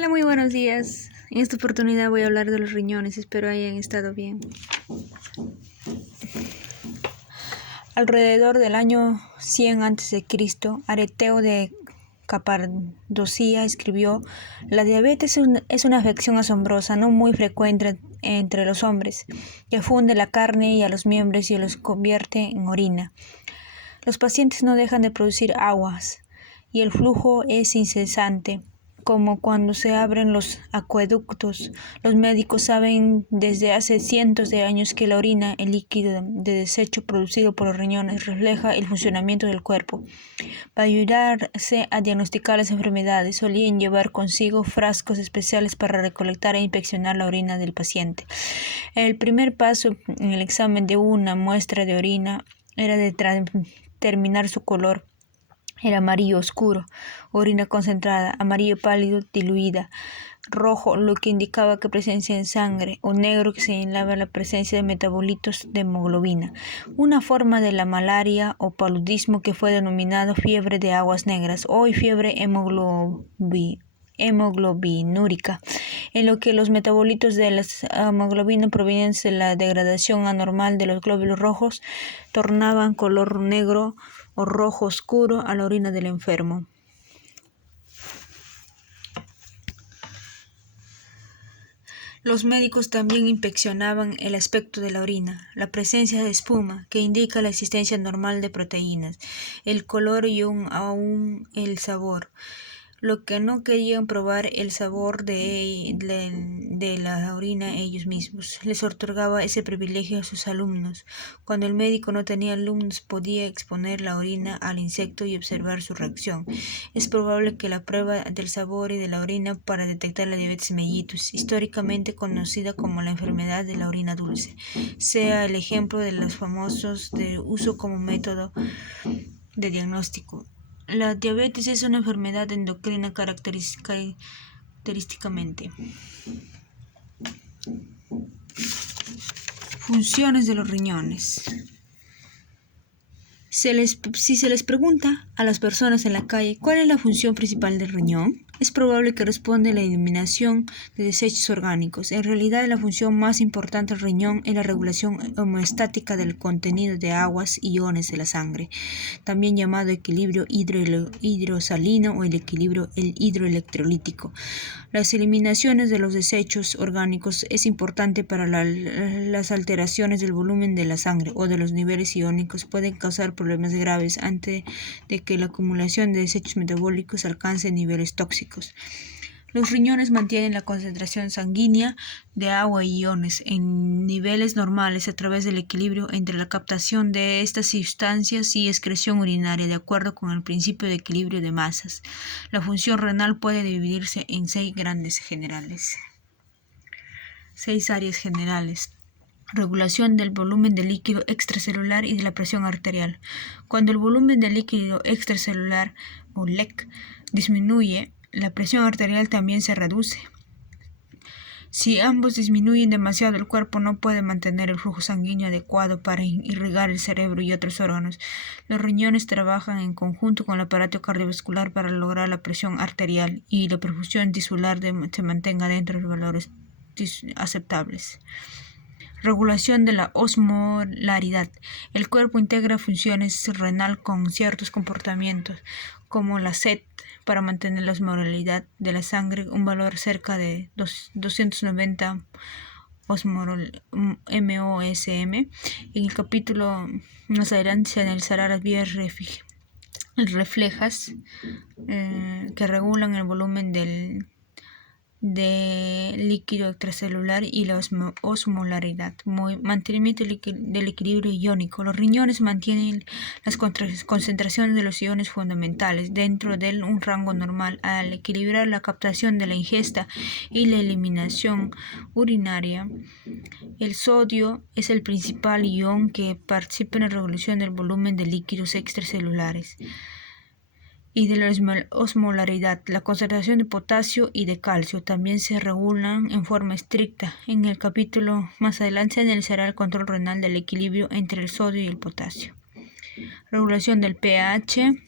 Hola, muy buenos días. En esta oportunidad voy a hablar de los riñones, espero hayan estado bien. Alrededor del año 100 a.C., Areteo de Capadocia escribió: la diabetes es una afección asombrosa, no muy frecuente entre los hombres, que funde la carne y a los miembros y los convierte en orina. Los pacientes no dejan de producir aguas y el flujo es incesante, como cuando se abren los acueductos. Los médicos saben desde hace cientos de años que la orina, el líquido de desecho producido por los riñones, refleja el funcionamiento del cuerpo. Para ayudarse a diagnosticar las enfermedades, solían llevar consigo frascos especiales para recolectar e inspeccionar la orina del paciente. El primer paso en el examen de una muestra de orina era determinar su color. Era amarillo oscuro, orina concentrada, amarillo pálido diluida, rojo lo que indicaba que presencia en sangre, o negro que señalaba la presencia de metabolitos de hemoglobina, una forma de la malaria o paludismo que fue denominado fiebre de aguas negras, hoy fiebre hemoglobinúrica, en lo que los metabolitos de la hemoglobina provenientes de la degradación anormal de los glóbulos rojos tornaban color negro o rojo oscuro a la orina del enfermo. Los médicos también inspeccionaban el aspecto de la orina, la presencia de espuma, que indica la existencia normal de proteínas, el color y aún el sabor. Lo que no querían probar el sabor de la orina ellos mismos. Les otorgaba ese privilegio a sus alumnos. Cuando el médico no tenía alumnos, podía exponer la orina al insecto y observar su reacción. Es probable que la prueba del sabor y de la orina para detectar la diabetes mellitus, históricamente conocida como la enfermedad de la orina dulce, sea el ejemplo de los famosos de uso como método de diagnóstico. La diabetes es una enfermedad endocrina característicamente. Funciones de los riñones. Si se les pregunta a las personas en la calle cuál es la función principal del riñón, es probable que responda la eliminación de desechos orgánicos. En realidad, la función más importante del riñón es la regulación homeostática del contenido de aguas y iones de la sangre, también llamado equilibrio hidrosalino o el equilibrio hidroelectrolítico. Las eliminaciones de los desechos orgánicos es importante para las alteraciones del volumen de la sangre o de los niveles iónicos pueden causar problemas graves antes de que la acumulación de desechos metabólicos alcance niveles tóxicos. Los riñones mantienen la concentración sanguínea de agua y iones en niveles normales a través del equilibrio entre la captación de estas sustancias y excreción urinaria, de acuerdo con el principio de equilibrio de masas. La función renal puede dividirse en 6 áreas generales. Regulación del volumen de líquido extracelular y de la presión arterial. Cuando el volumen de líquido extracelular o LEC disminuye, la presión arterial también se reduce. Si ambos disminuyen demasiado, el cuerpo no puede mantener el flujo sanguíneo adecuado para irrigar el cerebro y otros órganos. Los riñones trabajan en conjunto con el aparato cardiovascular para lograr la presión arterial y la perfusión tisular se mantenga dentro de los valores aceptables. Regulación de la osmolaridad. El cuerpo integra funciones renal con ciertos comportamientos, como la sed, para mantener la osmolaridad de la sangre, un valor cerca de 290 MOSM. En el capítulo más adelante se analizará las vías reflejas que regulan el volumen del líquido extracelular y la osmolaridad. Mantenimiento del equilibrio iónico. Los riñones mantienen las concentraciones de los iones fundamentales dentro de un rango normal al equilibrar la captación de la ingesta y la eliminación urinaria. El sodio es el principal ion que participa en la regulación del volumen de líquidos extracelulares y de la osmolaridad. La concentración de potasio y de calcio también se regulan en forma estricta. En el capítulo más adelante se analizará el control renal del equilibrio entre el sodio y el potasio. Regulación del pH.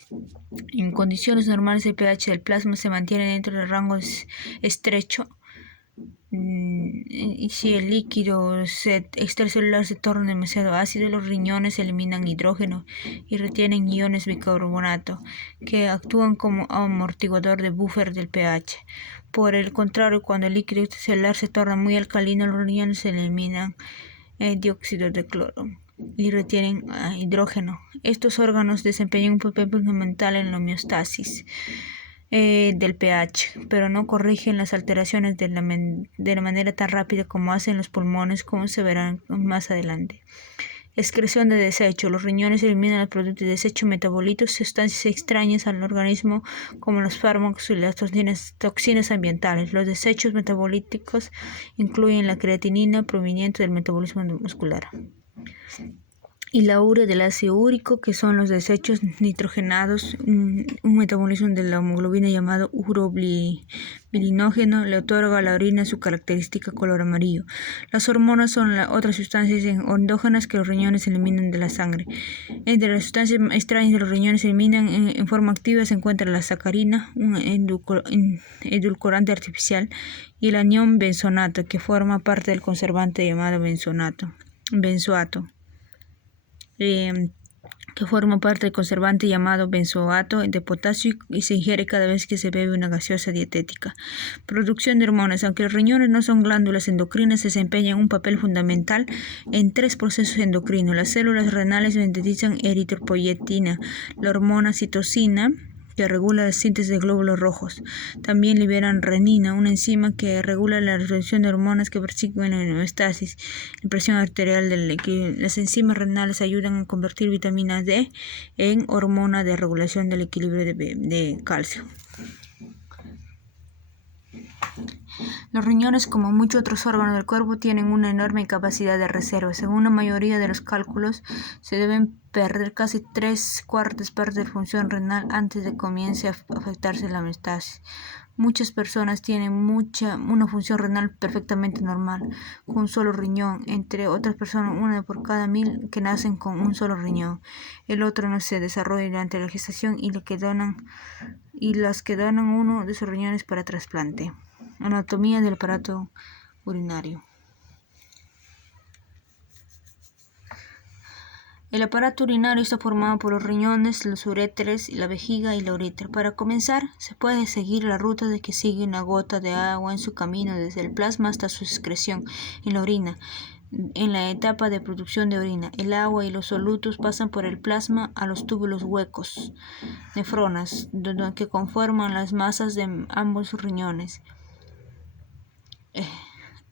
En condiciones normales el pH del plasma se mantiene dentro del rango estrecho. Y si el líquido extracelular se torna demasiado ácido, los riñones eliminan hidrógeno y retienen iones bicarbonato que actúan como amortiguador de buffer del pH. Por el contrario, cuando el líquido extracelular se torna muy alcalino, los riñones eliminan dióxido de cloro y retienen hidrógeno. Estos órganos desempeñan un papel fundamental en la homeostasis del pH, pero no corrigen las alteraciones de la manera tan rápida como hacen los pulmones, como se verán más adelante. Excreción de desecho. Los riñones eliminan los productos de desecho, metabolitos, sustancias extrañas al organismo, como los fármacos y las toxinas ambientales. Los desechos metabolíticos incluyen la creatinina proveniente del metabolismo muscular y la urea del ácido úrico, que son los desechos nitrogenados. Un metabolismo de la hemoglobina llamado urobilinógeno le otorga a la orina su característica color amarillo. Las hormonas son otras sustancias endógenas que los riñones eliminan de la sangre. Entre las sustancias extrañas de los riñones eliminan en forma activa se encuentra la sacarina, un edulcorante artificial, y el anión benzonato, que forma parte del conservante llamado benzoato. Que forma parte del conservante llamado benzoato de potasio y se ingiere cada vez que se bebe una gaseosa dietética. Producción de hormonas. Aunque los riñones no son glándulas endocrinas, desempeñan un papel fundamental en 3 procesos endocrinos. Las células renales sintetizan eritropoyetina, la hormona citocina, que regula la síntesis de glóbulos rojos. También liberan renina, una enzima que regula la reducción de hormonas que persiguen la homeostasis, la presión arterial del equilibrio. Las enzimas renales ayudan a convertir vitamina D en hormona de regulación del equilibrio de calcio. Los riñones, como muchos otros órganos del cuerpo, tienen una enorme capacidad de reserva. Según la mayoría de los cálculos, se deben perder casi 3/4 partes de función renal antes de que comience a afectarse la homeostasis. Muchas personas tienen una función renal perfectamente normal, con un solo riñón. Entre otras personas, 1 por cada 1000 que nacen con un solo riñón. El otro no se desarrolla durante la gestación y las que donan uno de sus riñones para trasplante. Anatomía del aparato urinario. El aparato urinario está formado por los riñones, los uréteres, la vejiga y la uretra. Para comenzar, se puede seguir la ruta de que sigue una gota de agua en su camino desde el plasma hasta su excreción en la orina. En la etapa de producción de orina, el agua y los solutos pasan por el plasma a los túbulos huecos, nefronas, que conforman las masas de ambos riñones.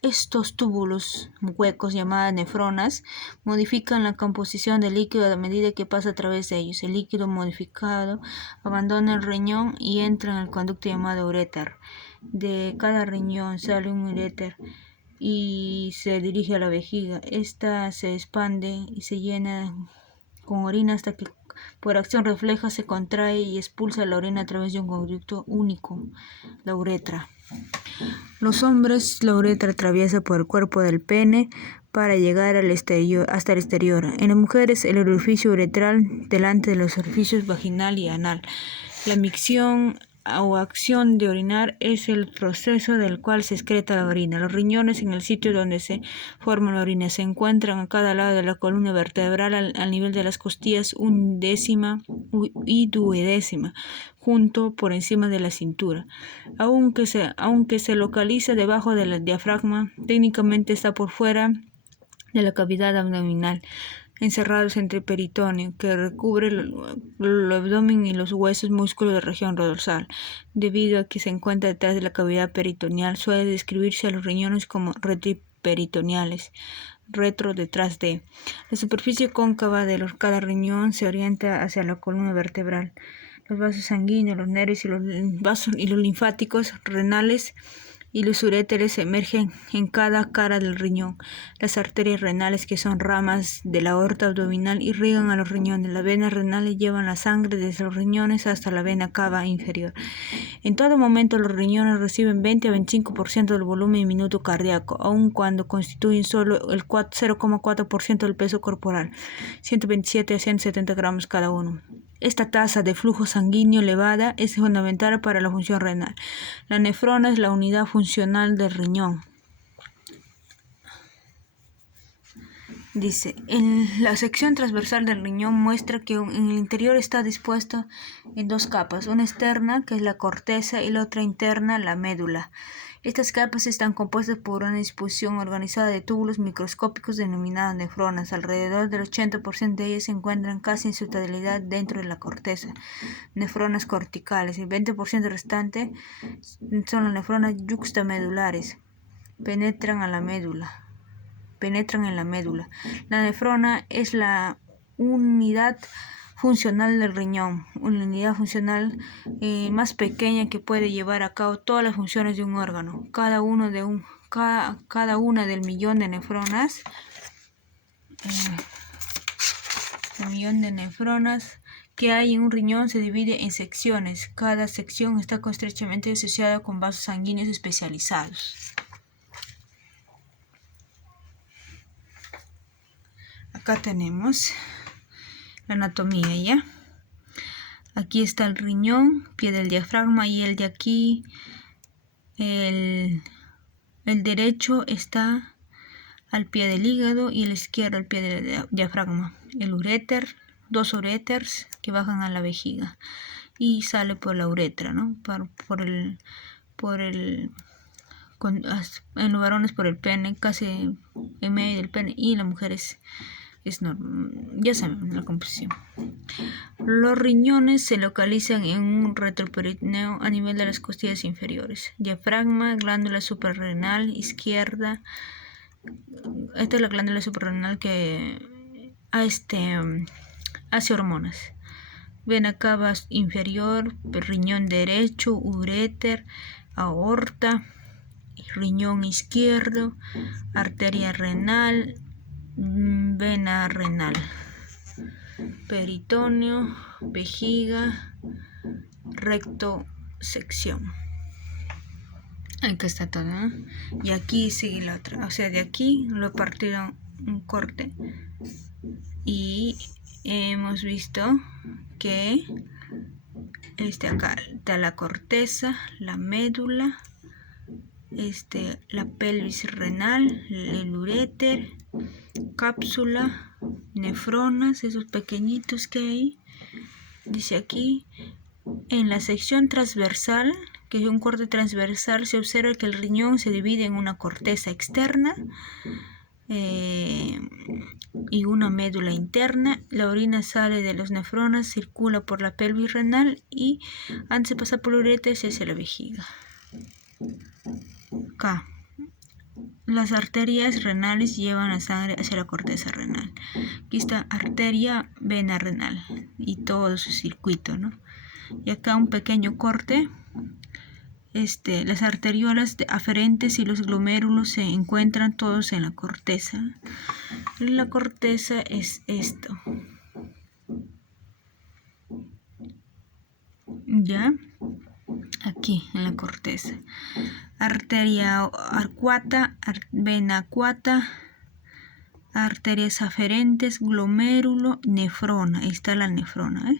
Estos túbulos huecos, llamadas nefronas, modifican la composición del líquido a medida que pasa a través de ellos. El líquido modificado abandona el riñón y entra en el conducto llamado uréter. De cada riñón sale un uréter y se dirige a la vejiga. Esta se expande y se llena con orina hasta que por acción refleja se contrae y expulsa la orina a través de un conducto único, la uretra. Los hombres, la uretra atraviesa por el cuerpo del pene para llegar hasta el exterior. En las mujeres, el orificio uretral delante de los orificios vaginal y anal. La micción o acción de orinar es el proceso del cual se excreta la orina. Los riñones, en el sitio donde se forma la orina, se encuentran a cada lado de la columna vertebral al nivel de las costillas undécima y duodécima, junto por encima de la cintura. Aunque se localiza debajo del diafragma, técnicamente está por fuera de la cavidad abdominal, encerrados entre el peritoneo, que recubre el abdomen, y los huesos músculos de la región dorsal. Debido a que se encuentra detrás de la cavidad peritoneal, suele describirse a los riñones como retroperitoneales. Retro detrás de. La superficie cóncava de cada riñón se orienta hacia la columna vertebral. Los vasos sanguíneos, los nervios y los linfáticos renales y los uréteres emergen en cada cara del riñón. Las arterias renales, que son ramas de la aorta abdominal, irrigan a los riñones. Las venas renales llevan la sangre desde los riñones hasta la vena cava inferior. En todo momento los riñones reciben 20 a 25% del volumen minuto cardíaco, aun cuando constituyen solo el 0,4% del peso corporal, 127 a 170 gramos cada uno. Esta tasa de flujo sanguíneo elevada es fundamental para la función renal. La nefrona es la unidad funcional del riñón. Dice, en la sección transversal del riñón muestra que en el interior está dispuesto en dos capas, una externa, que es la corteza, y la otra interna, la médula. Estas capas están compuestas por una disposición organizada de túbulos microscópicos denominados nefronas. Alrededor del 80% de ellas se encuentran casi en su totalidad dentro de la corteza, nefronas corticales. El 20% restante son las nefronas yuxtamedulares, penetran en la médula. La nefrona es la unidad funcional del riñón, una unidad funcional más pequeña que puede llevar a cabo todas las funciones de un órgano. Cada una del millón de nefronas, que hay en un riñón se divide en secciones. Cada sección está estrechamente asociada con vasos sanguíneos especializados. Acá tenemos la anatomía, ¿ya? Aquí está el riñón, pie del diafragma, y el de aquí, el derecho está al pie del hígado y el izquierdo al pie del diafragma. El uréter, dos uréteres que bajan a la vejiga y sale por la uretra, ¿no? En los varones por el pene, casi en medio del pene, y las mujeres es normal, ya saben la composición. Los riñones se localizan en un retroperineo a nivel de las costillas inferiores. Diafragma, glándula suprarrenal izquierda. Esta es la glándula suprarrenal que hace hormonas. Vena cava inferior, riñón derecho, uréter, aorta, riñón izquierdo, arteria renal, vena renal, peritoneo, vejiga, recto, sección. Aquí está todo, ¿no? Y aquí sigue la otra. O sea, de aquí lo partieron un corte y hemos visto que acá está la corteza, la médula, la pelvis renal, el uréter, cápsula, nefronas, esos pequeñitos que hay. Dice aquí, en la sección transversal, que es un corte transversal, se observa que el riñón se divide en una corteza externa y una médula interna. La orina sale de los nefronas, circula por la pelvis renal y antes de pasar por el uréter se hace la vejiga. Acá, las arterias renales llevan la sangre hacia la corteza renal. Aquí está arteria, vena renal y todo su circuito, ¿no? Y acá un pequeño corte. Las arteriolas aferentes y los glomérulos se encuentran todos en la corteza. La corteza es esto. ¿Ya? Aquí en la corteza. Arteria arcuata, vena acuata, arterias aferentes, glomérulo, nefrona. Ahí está la nefrona,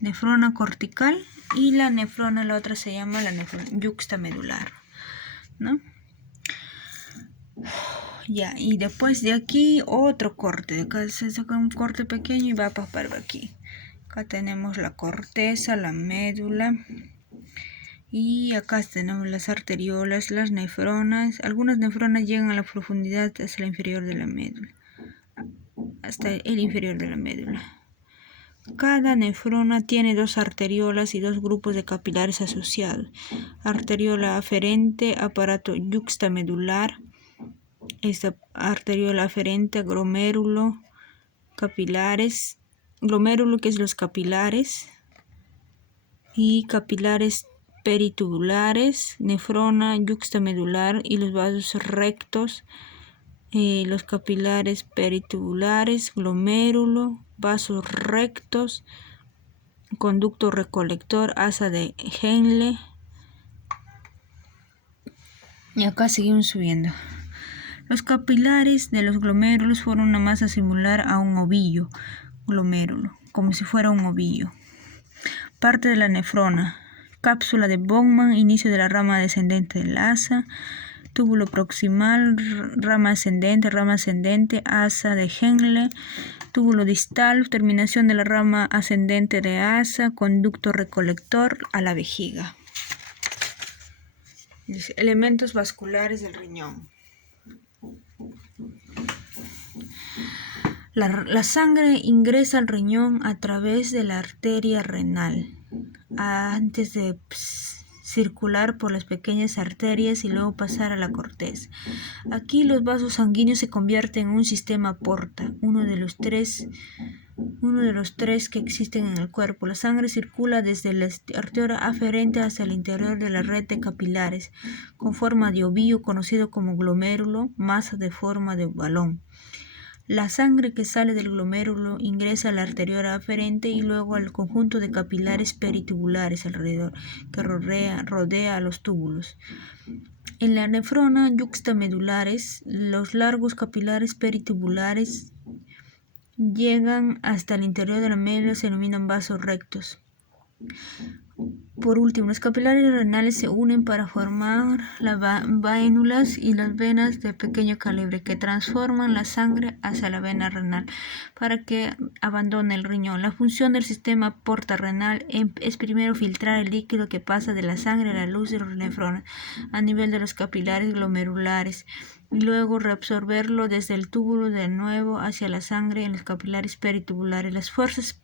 nefrona cortical, y la nefrona, la otra se llama la nefrona yuxtamedular, ¿no? Ya, y después de aquí otro corte. De acá se saca un corte pequeño y va a pasar aquí. Acá tenemos la corteza, la médula, y acá tenemos las arteriolas, las nefronas. Algunas nefronas llegan a la profundidad hasta el inferior de la médula, hasta el inferior de la médula. Cada nefrona tiene dos arteriolas y dos grupos de capilares asociados. Arteriola aferente, aparato yuxtamedular. Esta arteriola aferente, glomérulo, capilares. Glomérulo, que es los capilares. Y capilares peritubulares, nefrona yuxtamedular y los vasos rectos, los capilares peritubulares, glomérulo, vasos rectos, conducto recolector, asa de Henle. Y acá seguimos subiendo. Los capilares de los glomérulos forman una masa similar a un ovillo glomérulo, como si fuera un ovillo. Parte de la nefrona. Cápsula de Bowman, inicio de la rama descendente del asa. Túbulo proximal, rama ascendente, asa de Henle. Túbulo distal, terminación de la rama ascendente de asa, conducto recolector a la vejiga. Elementos vasculares del riñón. La sangre ingresa al riñón a través de la arteria renal, antes de circular por las pequeñas arterias y luego pasar a la corteza. Aquí los vasos sanguíneos se convierten en un sistema porta, uno de los tres que existen en el cuerpo. La sangre circula desde la arteria aferente hacia el interior de la red de capilares, con forma de ovillo conocido como glomérulo, masa de forma de balón. La sangre que sale del glomérulo ingresa a la arteria aferente y luego al conjunto de capilares peritubulares alrededor, que rodea a los túbulos. En la nefrona yuxtamedulares, los largos capilares peritubulares llegan hasta el interior de la médula, se denominan vasos rectos. Por último, los capilares renales se unen para formar las vaínulas y las venas de pequeño calibre que transforman la sangre hacia la vena renal para que abandone el riñón. La función del sistema porta-renal es primero filtrar el líquido que pasa de la sangre a la luz de los nefronas a nivel de los capilares glomerulares y luego reabsorberlo desde el túbulo de nuevo hacia la sangre en los capilares peritubulares. Las fuerzas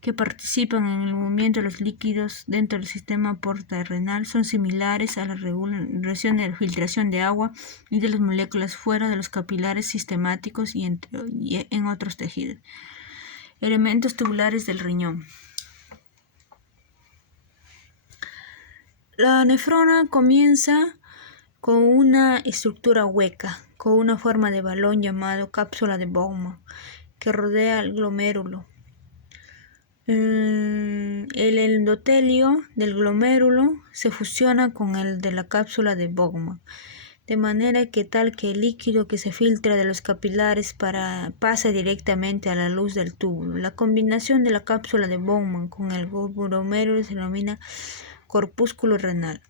que participan en el movimiento de los líquidos dentro del sistema porta-renal son similares a la regulación de la filtración de agua y de las moléculas fuera de los capilares sistemáticos y en otros tejidos. Elementos tubulares del riñón. La nefrona comienza con una estructura hueca, con una forma de balón llamado cápsula de Bowman, que rodea el glomérulo. El endotelio del glomérulo se fusiona con el de la cápsula de Bowman, de manera que el líquido que se filtra de los capilares pasa directamente a la luz del túbulo. La combinación de la cápsula de Bowman con el glomérulo se denomina corpúsculo renal.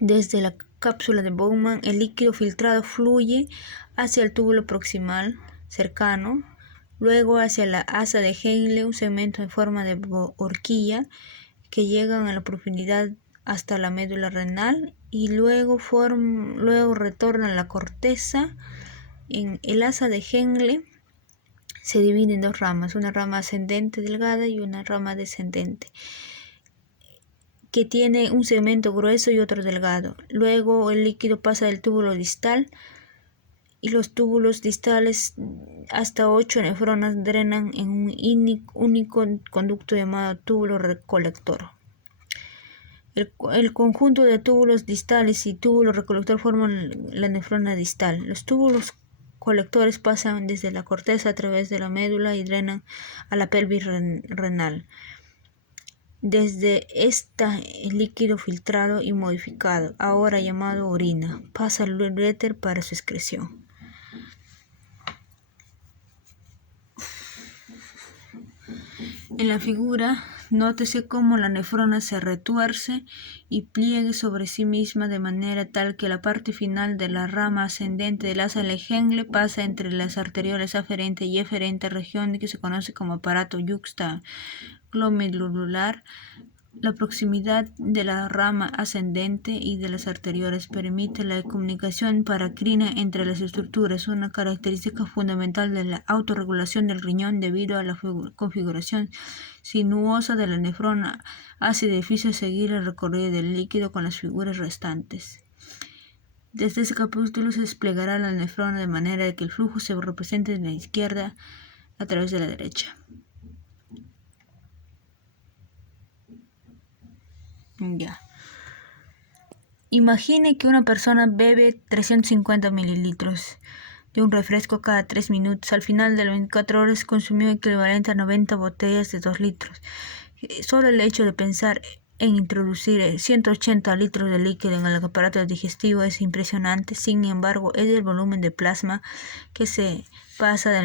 Desde la cápsula de Bowman, el líquido filtrado fluye hacia el túbulo proximal cercano, luego hacia la asa de Henle, un segmento en forma de horquilla que llegan a la profundidad hasta la médula renal y luego retorna a la corteza. En el asa de Henle se divide en dos ramas, una rama ascendente delgada y una rama descendente, que tiene un segmento grueso y otro delgado. Luego el líquido pasa del túbulo distal y los túbulos distales hasta 8 nefronas drenan en un único conducto llamado túbulo recolector. El conjunto de túbulos distales y túbulo recolector forman la nefrona distal. Los túbulos colectores pasan desde la corteza a través de la médula y drenan a la pelvis renal. Desde el líquido filtrado y modificado, ahora llamado orina, pasa al uréter para su excreción. En la figura, nótese cómo la nefrona se retuerce y pliegue sobre sí misma de manera tal que la parte final de la rama ascendente del asa de Henle pasa entre las arterioles aferente y eferente, región que se conoce como aparato yuxtaglomerular. La proximidad de la rama ascendente y de las arterioles permite la comunicación paracrina entre las estructuras, una característica fundamental de la autorregulación del riñón debido a la configuración sinuosa de la nefrona. Hace difícil seguir el recorrido del líquido con las figuras restantes. Desde este capítulo se desplegará la nefrona de manera que el flujo se represente de la izquierda a través de la derecha. Ya. Imagine que una persona bebe 350 mililitros de un refresco cada 3 minutos. Al final de las 24 horas consumió equivalente a 90 botellas de 2 litros. Solo el hecho de pensar en introducir 180 litros de líquido en el aparato digestivo es impresionante. Sin embargo, es el volumen de plasma que se pasa de